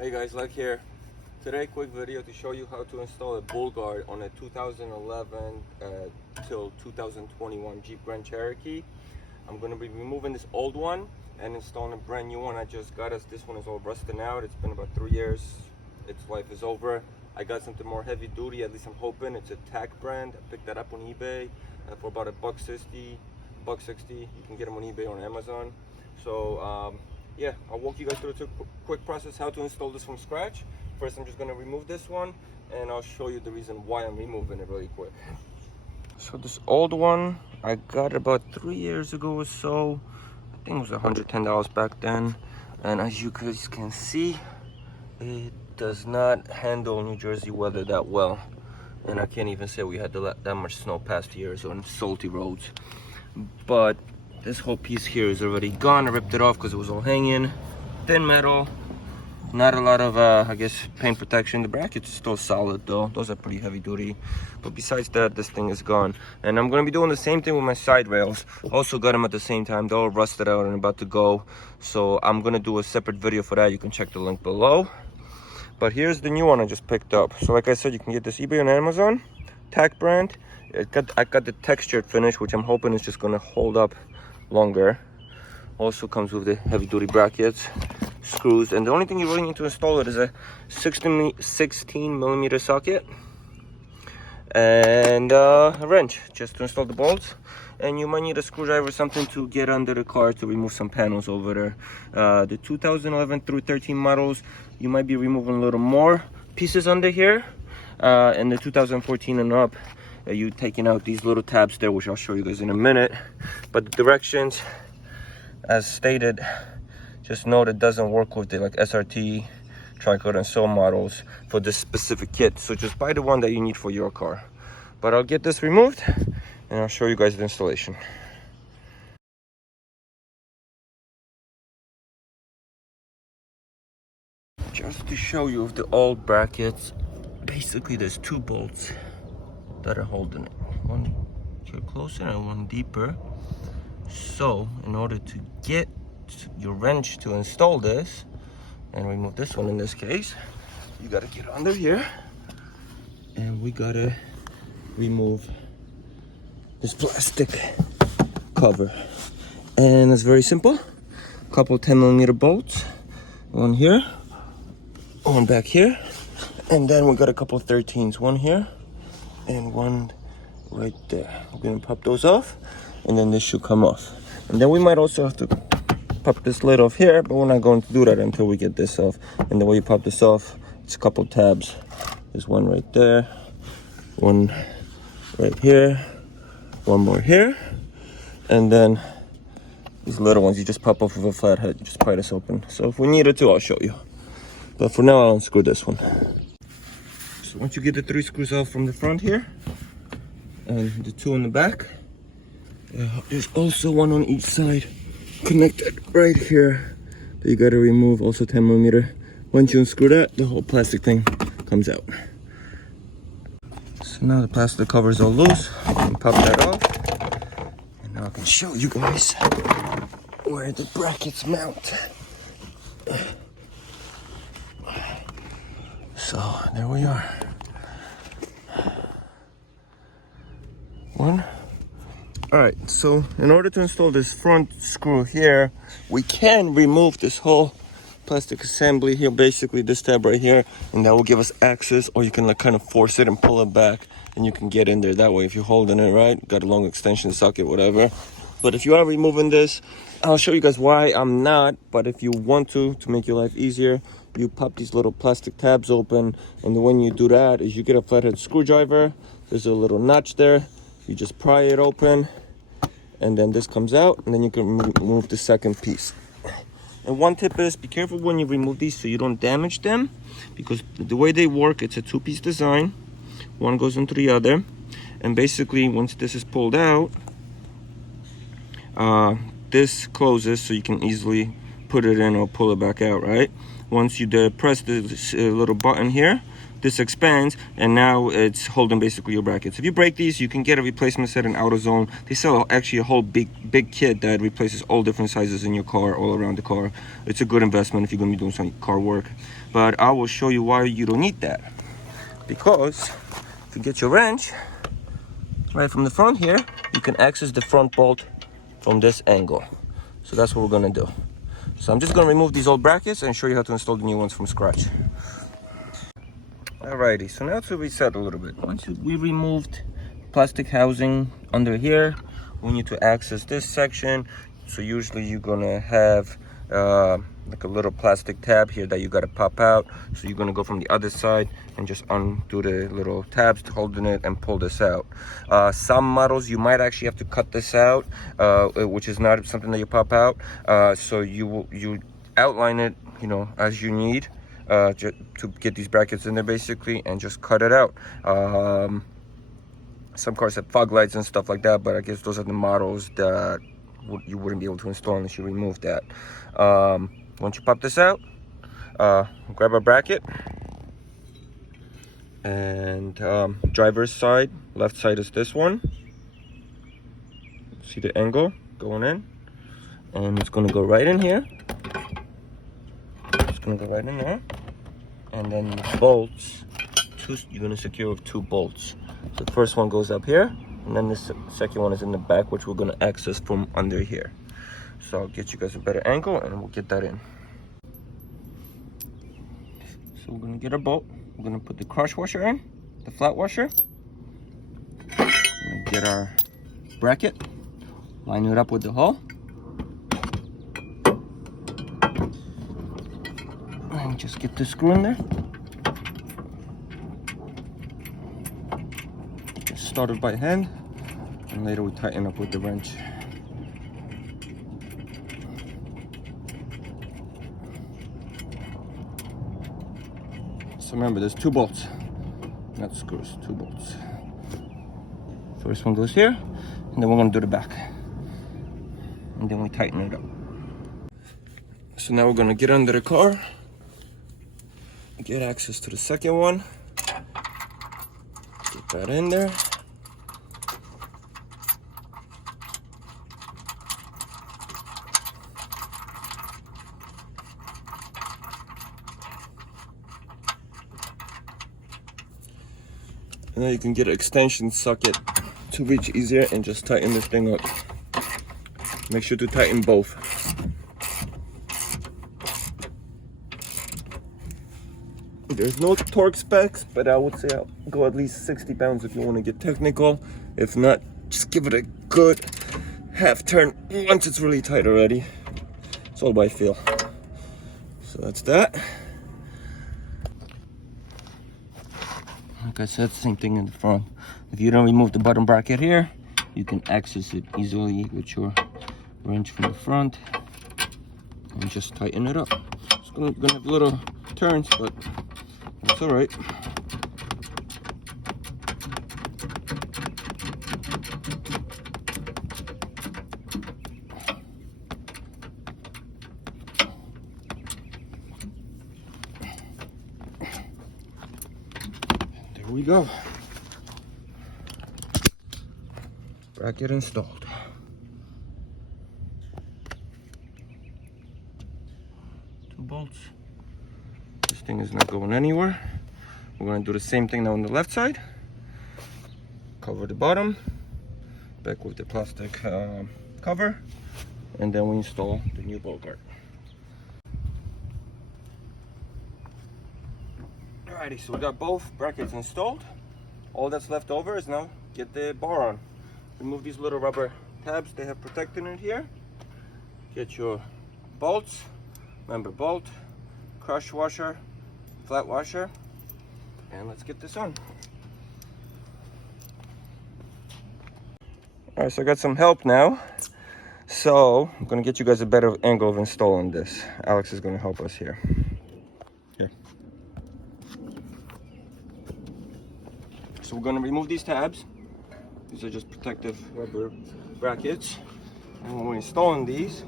Hey guys, Leg here. Today, quick video to show you how to install a bull guard on a 2011 till 2021 Jeep Grand Cherokee. I'm going to be removing this old one and installing a brand new one I just got us. This one is all rusted out. It's been about 3 years. Its life is over. I got something more heavy duty, at least I'm hoping. It's a TAC brand. I picked that up on eBay for about $1.60. You can get them on eBay or on Amazon. So yeah, I'll walk you guys through a quick process how to install this from scratch. First, I'm just going to remove this one, and I'll show you the reason why I'm removing it really quick. So this old one, I got about 3 years ago or so. I think it was $110 back then. And as you guys can see, it does not handle New Jersey weather that well. And I can't even say we had that much snow past years on salty roads. But this whole piece here is already gone. I ripped it off because it was all hanging. Thin metal. Not a lot of, I guess, paint protection. The brackets are still solid though. Those are pretty heavy duty. But besides that, this thing is gone. And I'm going to be doing the same thing with my side rails. Also got them at the same time. They're all rusted out and about to go. So I'm going to do a separate video for that. You can check the link below. But here's the new one I just picked up. So like I said, you can get this eBay and Amazon. TAC brand. I got the textured finish, which I'm hoping is just going to hold up longer. Also comes with the heavy duty brackets, screws, and the only thing you really need to install it is a 16 millimeter socket and a wrench just to install the bolts. And you might need a screwdriver or something to get under the car to remove some panels over there. The 2011 through 13 models, you might be removing a little more pieces under here, and the 2014 and up, you taking out these little tabs there, which I'll show you guys in a minute. But the directions, as stated, just note it doesn't work with the like SRT, Tricord, and so models for this specific kit. So just buy the one that you need for your car. But I'll get this removed and I'll show you guys the installation. Just to show you of the old brackets, basically there's two bolts that are holding it. One here closer and one deeper. So in order to get your wrench to install this and remove this one in this case, you gotta get under here and we gotta remove this plastic cover. And it's very simple. A couple 10 millimeter bolts, one here, one back here, and then we got a couple 13s, one here and one right there. We're gonna pop those off and then this should come off. And then we might also have to pop this lid off here, but we're not going to do that until we get this off. And the way you pop this off, it's a couple tabs. There's one right there, one right here, one more here, and then these little ones you just pop off with a flathead. You just pry this open. So if we need it to, I'll show you. But for now, I'll unscrew this one. So once you get the 3 screws off from the front here, and the 2 in the back, there's also one on each side connected right here that you got to remove, also 10 millimeter. Once you unscrew that, the whole plastic thing comes out. So now the plastic cover is all loose. You can pop that off, and now I can show you guys where the brackets mount. So there we are. One. All right, so in order to install this front screw here, we can remove this whole plastic assembly here, basically this tab right here, and that will give us access, or you can like kind of force it and pull it back and you can get in there that way if you're holding it right, got a long extension socket, whatever. But if you are removing this, I'll show you guys why I'm not, but if you want to make your life easier, you pop these little plastic tabs open, and the way you do that is you get a flathead screwdriver. There's a little notch there. You just pry it open, and then this comes out, and then you can remove the second piece. And one tip is, be careful when you remove these so you don't damage them, because the way they work, it's a 2-piece design. One goes into the other, and basically once this is pulled out, this closes so you can easily put it in or pull it back out, right? Once you press this little button here, this expands, and now it's holding basically your brackets. If you break these, you can get a replacement set in AutoZone. They sell actually a whole big kit that replaces all different sizes in your car, all around the car. It's a good investment if you're going to be doing some car work. But I will show you why you don't need that. Because if you get your wrench right from the front here, you can access the front bolt from this angle. So that's what we're going to do. So I'm just going to remove these old brackets and show you how to install the new ones from scratch. Alrighty, so now to reset a little bit. Once we removed plastic housing under here, we need to access this section. So usually you're gonna have like a little plastic tab here that you gotta pop out. So you're gonna go from the other side and just undo the little tabs to holding it and pull this out. Some models you might actually have to cut this out, which is not something that you pop out. So you outline it, you know, as you need. To get these brackets in there basically, and just cut it out. Some cars have fog lights and stuff like that, but I guess those are the models that you wouldn't be able to install unless you remove that. Once you pop this out, grab a bracket, and driver's side, left side is this one. See the angle going in, and it's going to go right in here. It's going to go right in there. And then the bolts, you're going to secure with 2 bolts. So the first one goes up here, and then the second one is in the back, which we're going to access from under here. So I'll get you guys a better angle, and we'll get that in. So we're going to get our bolt. We're going to put the crush washer in, the flat washer. We're going to get our bracket, line it up with the hole. And just get the screw in there. Just start it by hand, and later we tighten up with the wrench. So remember, there's 2 bolts, not screws, 2 bolts. First one goes here, and then we're going to do the back, and then we tighten it up. So now we're going to get under the car, get access to the second one, get that in there. And then you can get an extension socket to reach easier and just tighten this thing up. Make sure to tighten both. There's no torque specs, but I would say I'll go at least 60 pounds if you want to get technical. If not, just give it a good half turn once it's really tight already. It's all by feel. So that's that. Like I said, same thing in the front. If you don't remove the bottom bracket here, you can access it easily with your wrench from the front and just tighten it up. It's gonna have little turns, but that's all right. There we go. Bracket installed. Two bolts. This thing is not going anywhere. We're going to do the same thing now on the left side. Cover the bottom, back with the plastic cover, and then we install the new bolt guard. Alrighty, so we got both brackets installed. All that's left over is now get the bar on. Remove these little rubber tabs they have protecting it here. Get your bolts, remember bolt, crush washer, flat washer, and let's get this on. Alright, so I got some help now. So I'm gonna get you guys a better angle of installing this. Alex is gonna help us here. Here. So we're gonna remove these tabs. These are just protective rubber brackets. And when we're installing these,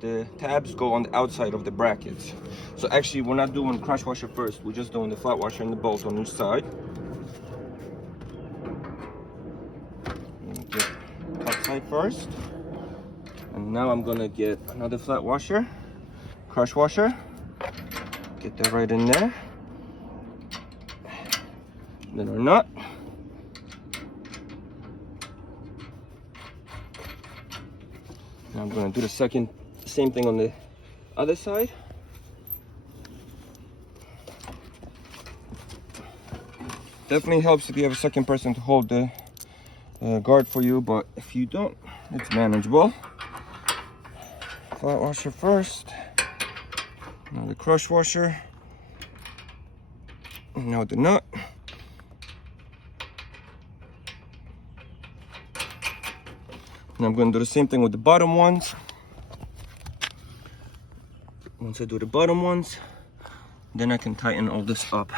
the tabs go on the outside of the brackets. So actually we're not doing crush washer first, we're just doing the flat washer and the bolt on each side. Get top side first, and now I'm gonna get another flat washer, crush washer, get that right in there, then our nut, now I'm gonna do the same thing on the other side. Definitely helps if you have a second person to hold the guard for you, but if you don't, it's manageable. Flat washer first, now the crush washer, and now the nut. And I'm going to do the same thing with the bottom ones. Once I do the bottom ones, then I can tighten all this up.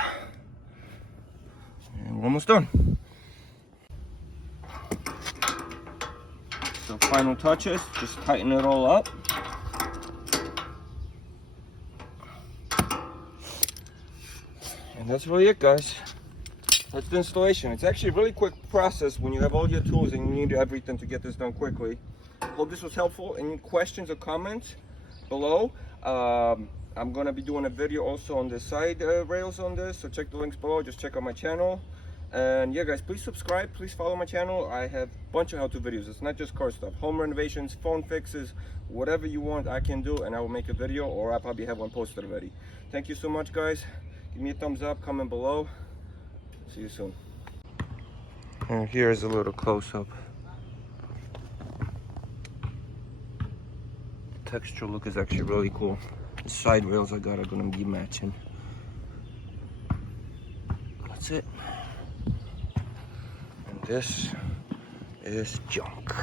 And we're almost done. So final touches, just tighten it all up. And that's really it, guys. That's the installation. It's actually a really quick process when you have all your tools and you need everything to get this done quickly. Hope this was helpful. Any questions or comments below? I'm gonna be doing a video also on the side rails on this, so check the links below. Just check out my channel. And yeah, guys, please subscribe, please follow my channel. I have a bunch of how-to videos. It's not just car stuff, home renovations, phone fixes, whatever you want I can do, and I will make a video, or I'll probably have one posted already. Thank you so much, guys. Give me a thumbs up, comment below. See you soon. And here's a little close-up. The texture look is actually really cool. The side rails I got are gonna be matching. That's it. And this is junk.